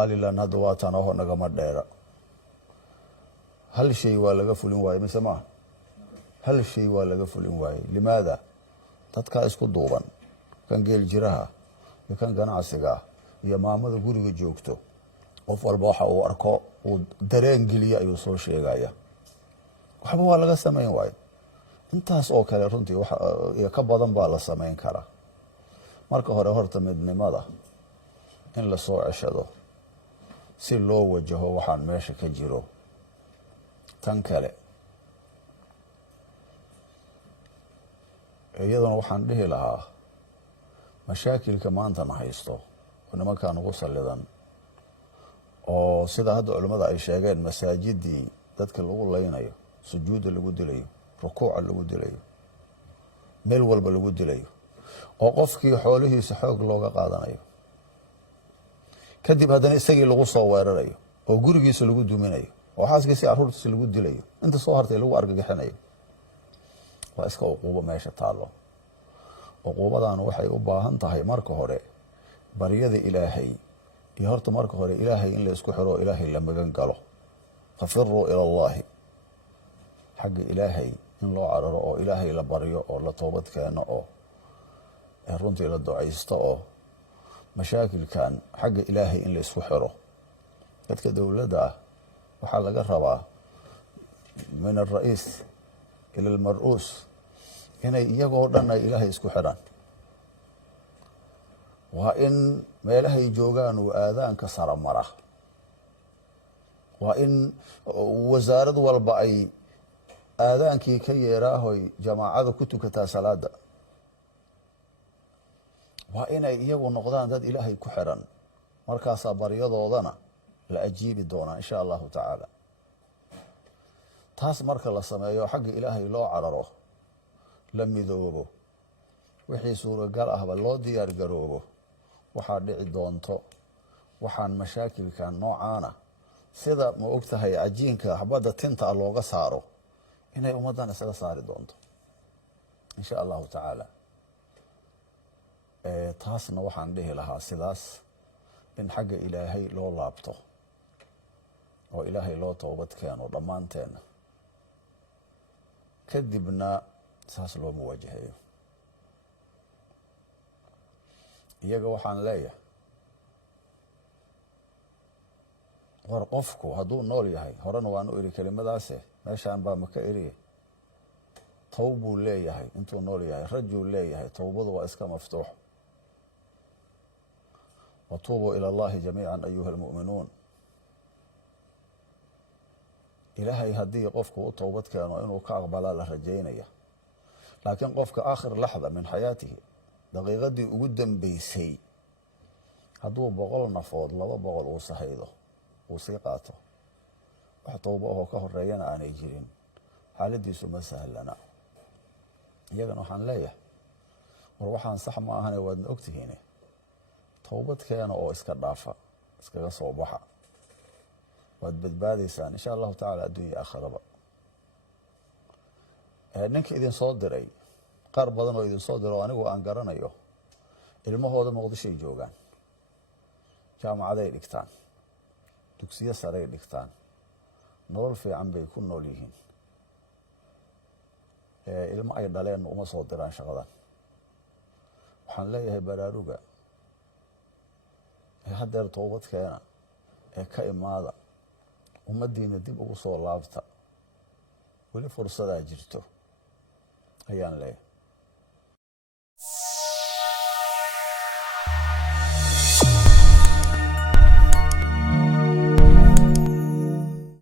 Somaliland hadda waa tan oo nagama dheera hal shay waa laga fulin waayay mise ma hal shay waa laga fulin waayay limaada dadka isku duuban kan geel jiraha iyo kan ganacsiga iyo maamada guriga joogto qof walba waxa uu arko uu dareen geliya ayuu soo sheegaya waxba waa laga sameyn waayay intaas oo kale runtii waxa ka badan baa la sameyn karaa marka hore horta midnimada in la soo ceshado si loo wajaho waxaan meesha ka jiro tan kale iyaduna waxaan dhihi lahaa mashaakilka maanta na haysto nimankan ugu salidan oo sida hadda culimada ay sheegeen masaajidii dadka lagu leynayo sujuuda lagu dilayo rukuuca lagu dilayo meel walba lagu dilayo oo qofkii xoolihiisa xoog looga qaadanayo kadib haddana isagii lagu soo weerarayo oo gurigiisa lagu duminayo oo xaaskiisa carruurtiisa lagu dilayo inta soo hartay lagu argagixinayo waa iska uquubo meesha taalo uquubadan waxay u baahan tahay marka hore baryada ilaahay iyo horta marka hore ilaahay in la isku xiro ilaahay la magan galo fafirru ila allahi xagga ilaahay in loo cararo oo ilaahay la baryo oo la toobad keeno oo runtii la ducaysto oo mashaakilkan xagga ilaahay in la isku xiro dadka dowladda ah waxaa laga rabaa min alra'iis ila almar'uus inay iyagoo dhan ay ilaahay isku xidhaan waa in meelahay joogaan uu aadaanka sara mara waa in wasaarad walba ay aadaankii ka yeeraahoy jamaacada ku tukataa salaada waa inay iyagu noqdaan dad ilaahay ku xiran markaasaa baryadoodana la ajiibi doonaa insha allahu tacaala taas marka la sameeyo xagga ilaahay loo cararo la midoobo wixii suuragal ahba loo diyaar garoobo waxaa dhici doonto waxaan mashaakilkan noocaana sida ma og tahay cajiinka xabadda tinta looga saaro inay ummaddan isaga saari doonto insha allahu tacaala taasna waxaan dhihi lahaa sidaas in xagga ilaahay loo laabto oo ilaahay loo toobad keeno dhammaanteena kadibna saas loo muwaajaheeyo iyaga waxaan leeyahay war qofku hadduu nool yahay horena waan u iri kelimadaase meeshaan baa maka eriye tawb buu leeyahay intuu nool yahay rajuu leeyahay towbadu waa iska maftuux watuubuu ila allahi jamiican ayuha almu'minuun ilaahay haddii qofku u towbad keeno inuu ka aqbalaa la rajaynaya laakiin qofka aakhir laxda min xayaatihi daqiiqadii ugu dambeysay hadduu 100 nafood 200 uu sahaydo uu sii qaato wax towbo oo ka horeeyana aanay jirin xaaladiisu ma sahlana iyagana waxaan leeyahay war waxaan sax ma ahane waadna ogtihiin towbad keena oo iska dhaafa iskaga soo baxa waad badbaadaysaan insha allahu tacaala adduunya aakhiraba ninka idin soo diray qaar badan oo idin soo diro anigu aan garanayo ilmahooda muqdisho ay joogaan jaamacaday dhigtaan dugsiyo saray dhigtaan nolol fiican bay ku nool yihiin ilmo ay dhaleen uma soo diraan shaqadan waxaan leeyahay baraaruga haddeer toobad keena ka imaada ummaddiina dib ugu soo laabta weli fursadaa jirto ayaan leeyahay